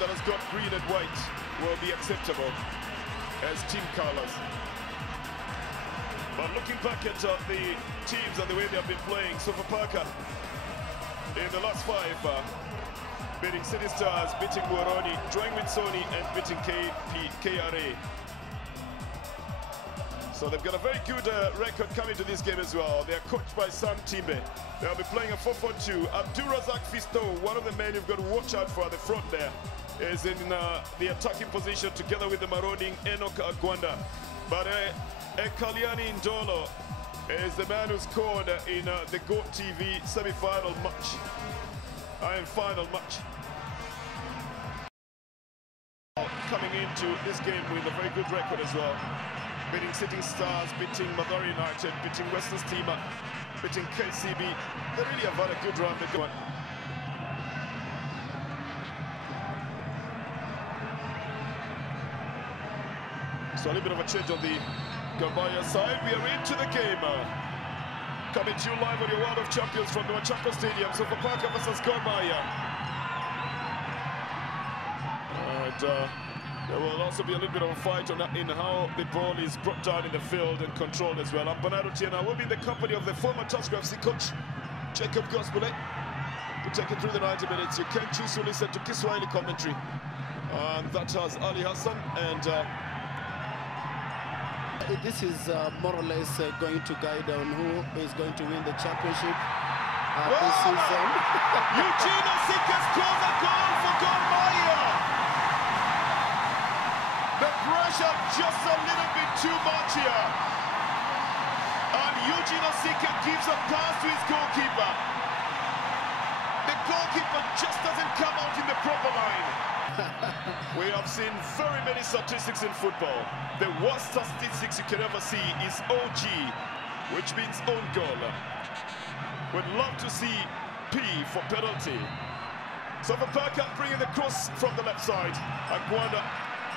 that has got green and white will be acceptable as team colors. But looking back at the teams and the way they have been playing, Sofapaka in the last 5, beating City Stars, beating Muhoroni, drawing with Sony, and beating KRA. So they've got a very good record coming to this game as well. They are coached by Sam Timbe. They'll be playing a 4-4-2. Abdulrazak Fisto, one of the men you've got to watch out for at the front there, is in the attacking position together with the marauding Enock Agwanda. But Kaliani Ndolo is the man who scored in the GOAT TV semi-final match. Final match. Coming into this game with a very good record as well. Beating City Stars, beating Mathare United, beating Western Steamer, beating KCB. They really have had a good run. So a little bit of a change on the Gambaya side. We are into the game. Coming to you live on your World of Champions from the Machako Stadium. Sofapaka versus Gambaya. And there will also be a little bit of a fight in how the ball is brought down in the field and controlled as well. Bernardo Tiena will be in the company of the former Tusker FC coach, Jacob Gospele, to take it through the 90 minutes. You can choose to listen to Kiswahili commentary. And that has Ali Hassan and... This is more or less going to guide on who is going to win the championship. This is Eugene Osika scores a goal for Gor Mahia. The pressure just a little bit too much here. And Eugene Osika gives a pass to his goalkeeper. The goalkeeper just doesn't come out in the proper line. We have seen very many statistics in football. The worst statistics you can ever see is OG, which means own goal. We'd love to see P for penalty. Sofapaka bringing the cross from the left side. Agwanda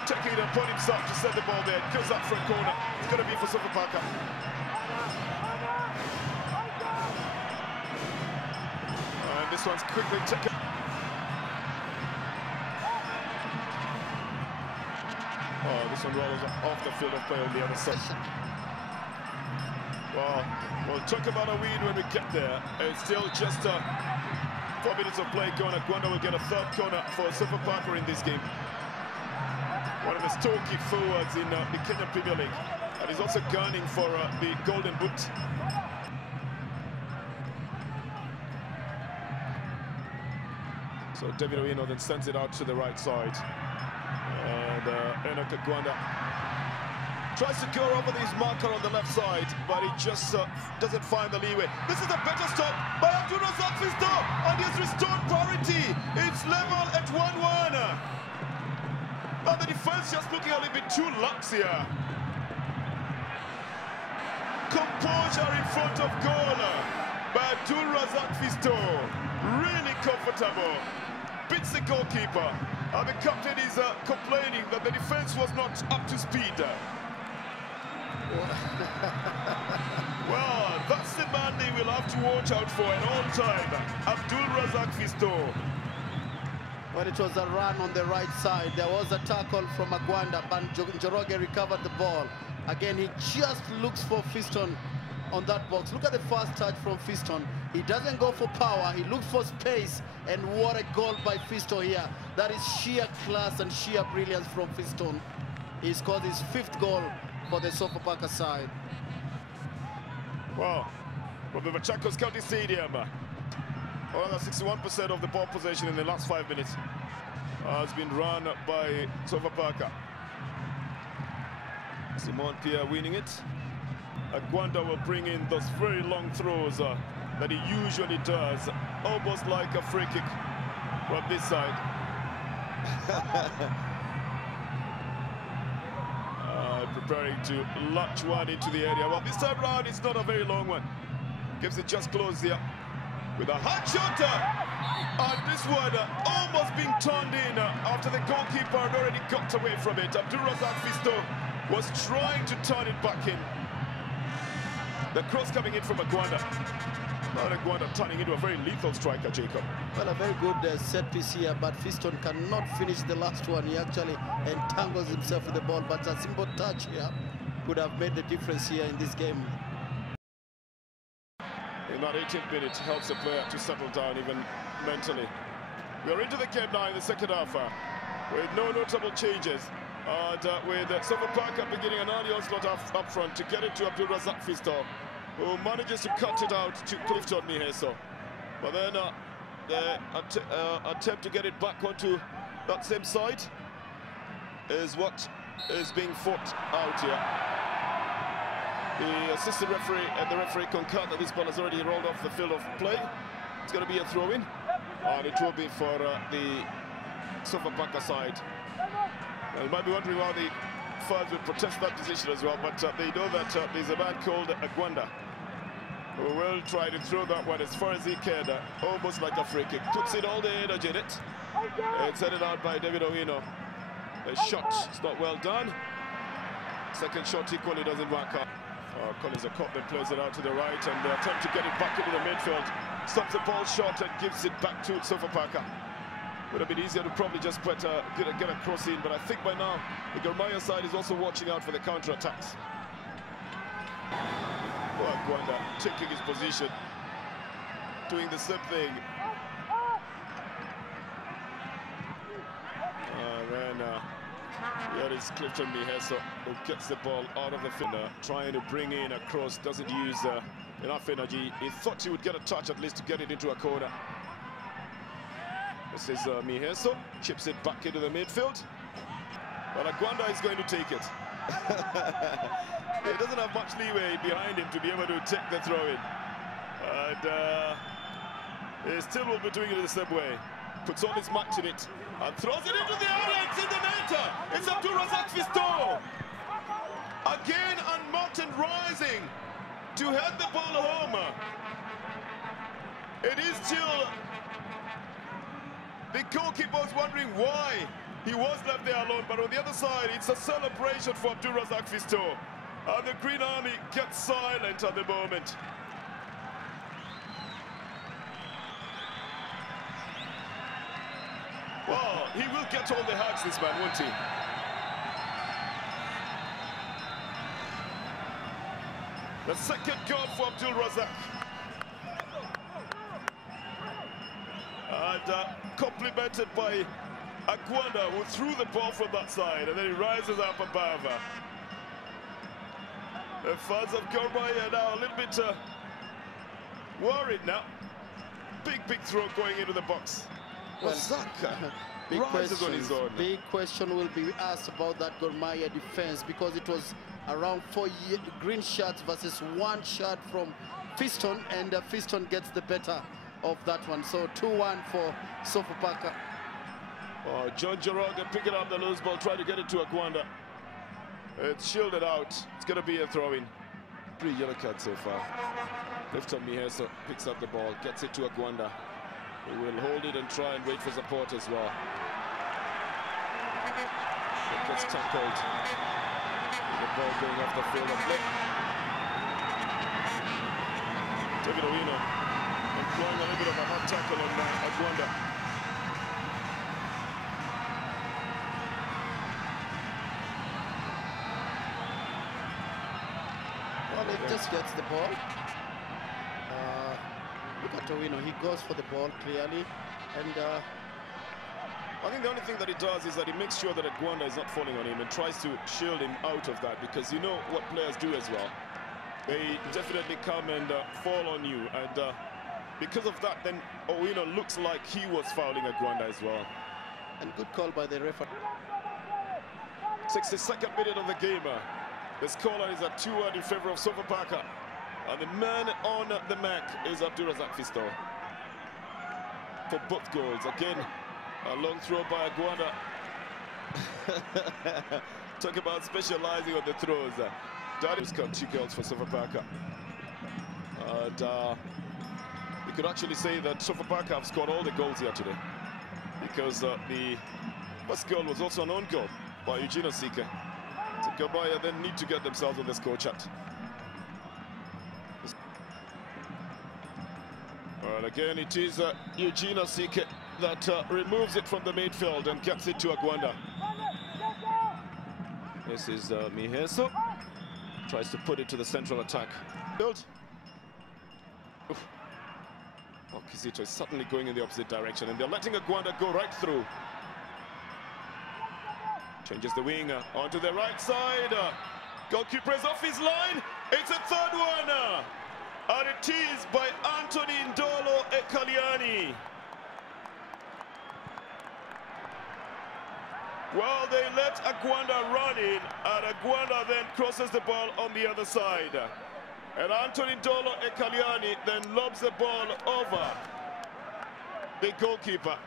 taking it upon himself to set the ball there. It goes up for a corner. It's going to be for Sofapaka. And this one's quickly taken. Oh, this one rolls off the field of play on the other side. Well, we'll talk about a win when we get there. It's still just 4 minutes of play going. Agwanda will get a third corner for Sofapaka in this game. One of the stocky forwards in the Kenyan Premier League. And he's also gunning for the Golden Boot. So David Owino then sends it out to the right side. And Enock Agwanda tries to go over his marker on the left side, but he just doesn't find the leeway. This is a better stop by Abdulrazak Fisto, and he's restored parity. It's level at 1-1. And the defense just looking a little bit too lax here. Composure in front of goal by Abdulrazak Fisto. Really comfortable. Beats the goalkeeper. And the captain is complaining that the defense was not up to speed. Well, that's the man they will have to watch out for at all time. Abdulrazak Fisto. When it was a run on the right side, there was a tackle from Agwanda, but Njoroge recovered the ball. Again, he just looks for Fiston on that box. Look at the first touch from Fiston. He doesn't go for power, he looks for space, and what a goal by Fiston here. That is sheer class and sheer brilliance from Fiston. He scored his 5th goal for the Sofapaka side. Wow, from the Machakos County Stadium. Another 61% of the ball possession in the last 5 minutes has been run by Sofapaka. Simon Pierre winning it. Agwanda will bring in those very long throws that he usually does, almost like a free kick from this side. Preparing to launch one into the area. Well, this time round, it's not a very long one. Gives it just close here with a hard shot. And this one almost being turned in after the goalkeeper had already got away from it. Abdulrazak Fisto was trying to turn it back in. The cross coming in from Agwanda. Enock Agwanda turning into a very lethal striker, Jacob. Well, a very good set piece here, but Fiston cannot finish the last one. He actually entangles himself with the ball, but a simple touch here could have made the difference here in this game. In that 18th minute, helps the player to settle down even mentally. We're into the game now in the second half with no notable changes. And with Sofapaka beginning an early onslaught up front to get it to Abdulrazak Fiston, who manages to cut it out to Clifton Miheso. But then the attempt to get it back onto that same side is what is being fought out here. The assistant referee and the referee concur that this ball has already rolled off the field of play. It's going to be a throw-in, and it will be for the Sofapaka side. You might be wondering why the fans would protest that decision as well, but they know that there's a man called Agwanda who will try to throw that one as far as he can, almost like a free kick. Puts in all the energy in it. It's headed out by David Owino. The shot is not well done. Second shot equally doesn't work out. Collins then plays it out to the right, and the attempt to get it back into the midfield. Stops the ball short and gives it back to Sofapaka. Would have been easier to probably just get a cross in, but I think by now the Gor Mahia side is also watching out for the counter-attacks. Agwanda taking his position, doing the same thing. Here is Clifton Miheso, who gets the ball out of the field, trying to bring in a cross, doesn't use enough energy. He thought he would get a touch at least to get it into a corner. This is Miheso, chips it back into the midfield. But Agwanda is going to take it. He doesn't have much leeway behind him to be able to take the throw-in. And he still will be doing it the same way. Puts all his might in it and throws it into the area. It's in the net. It's Abdulrazak Fiston. Again, and Martin rising to head the ball home. It is still the goalkeeper was wondering why he was left there alone, but on the other side, it's a celebration for Abdulrazak Fiston. And the Green Army gets silent at the moment. Well, he will get all the hugs, this man, won't he? The second goal for Abdulrazak. And complimented by Agwanda, who threw the ball from that side, and then he rises up above. The fans of Gor Mahia are now a little bit worried now. Big throw going into the box. Big question will be asked about that Gor Mahia defense, because it was around 4 green shots versus 1 shot from Fiston, and Fiston gets the better of that one. So 2-1 for Sofapaka. Oh, John Joroga picking up the loose ball, trying to get it to Agwanda. It's shielded out. It's going to be a throw-in. 3 yellow cards so far. Clifton Miheso picks up the ball, gets it to Agwanda. He will hold it and try and wait for support as well. It gets tackled. The ball going off the field of play. David Owino employing a little bit of a hard tackle on Agwanda. Well, he just gets the ball. Look at Owino, he goes for the ball clearly, and I think the only thing that he does is that he makes sure that Agwanda is not falling on him and tries to shield him out of that, because you know what players do as well. They definitely come and fall on you, and because of that, then Owino looks like he was fouling Agwanda as well. And good call by the referee. 62nd minute of the game. The scoreline is at 2-1 in favor of Sofapaka. And the man on the mark is Abdulrazak Fiston for both goals. Again, a long throw by Agwanda. Talk about specializing on the throws. Darius got 2 goals for Sofapaka. And you could actually say that Sofapaka have scored all the goals here today, because the first goal was also an own goal by Eugene Osika. So Gor Mahia then need to get themselves on the score chart. Well, again, it is Eugene Osike that removes it from the midfield and gets it to Agwanda. This is Miheso. Tries to put it to the central attack. Build. Oof. Oh, Kizito is suddenly going in the opposite direction, and they're letting Agwanda go right through. Changes the wing onto the right side. Goalkeeper is off his line. It's a third one. And it is by Anthony Ndolo Ekaliani. Well, they let Agwanda run in, and Agwanda then crosses the ball on the other side. And Anthony Ndolo Ekaliani then lobs the ball over the goalkeeper.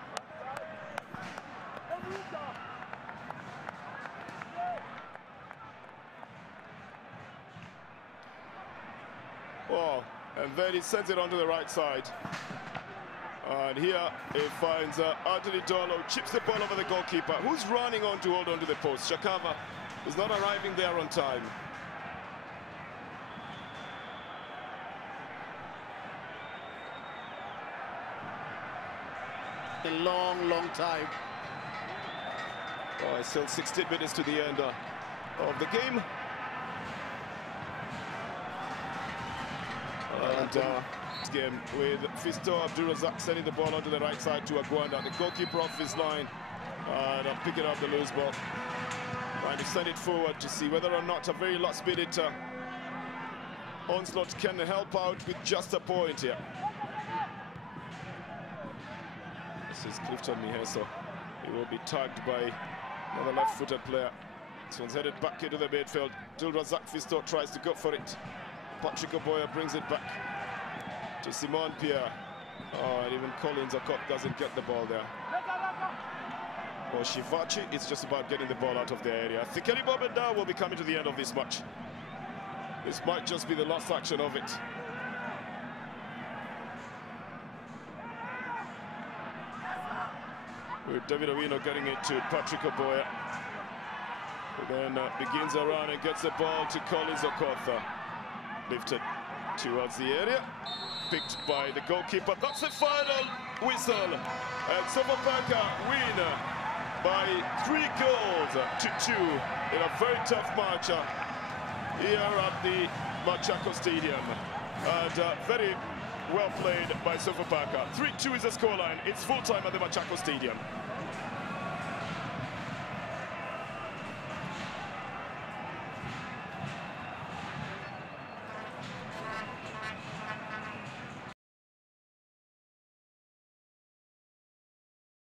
Oh, and then he sends it onto the right side. And here he finds Anthony Ndolo, chips the ball over the goalkeeper, who's running on to hold on to the post. Shakava is not arriving there on time. A long, long time. Oh, it's still 16 minutes to the end of the game. And this game with Fisto Abdulrazak sending the ball onto the right side to Agwanda. The goalkeeper off his line and picking up the loose ball. Trying to send it forward to see whether or not a very last-minute onslaught can help out with just a point here. This is Clifton Miheso. He will be tagged by another left-footed player. This one's headed back into the midfield. Abdulrazak Fisto tries to go for it. Patrick Oboya brings it back to Simon Pierre. Oh, and even Collins Akop doesn't get the ball there. Well, Shivachi is just about getting the ball out of the area. I think Eli Bobenda will be coming to the end of this match. This might just be the last action of it. With David Owino getting it to Patrick Oboya. Who then begins a run and gets the ball to Collins Okoth. Lifted towards the area, picked by the goalkeeper. That's the final whistle, and Sofapaka win by 3 goals to 2 in a very tough match here at the Machako Stadium. And very well played by Sofapaka. 3-2 is the scoreline. It's full time at the Machako Stadium.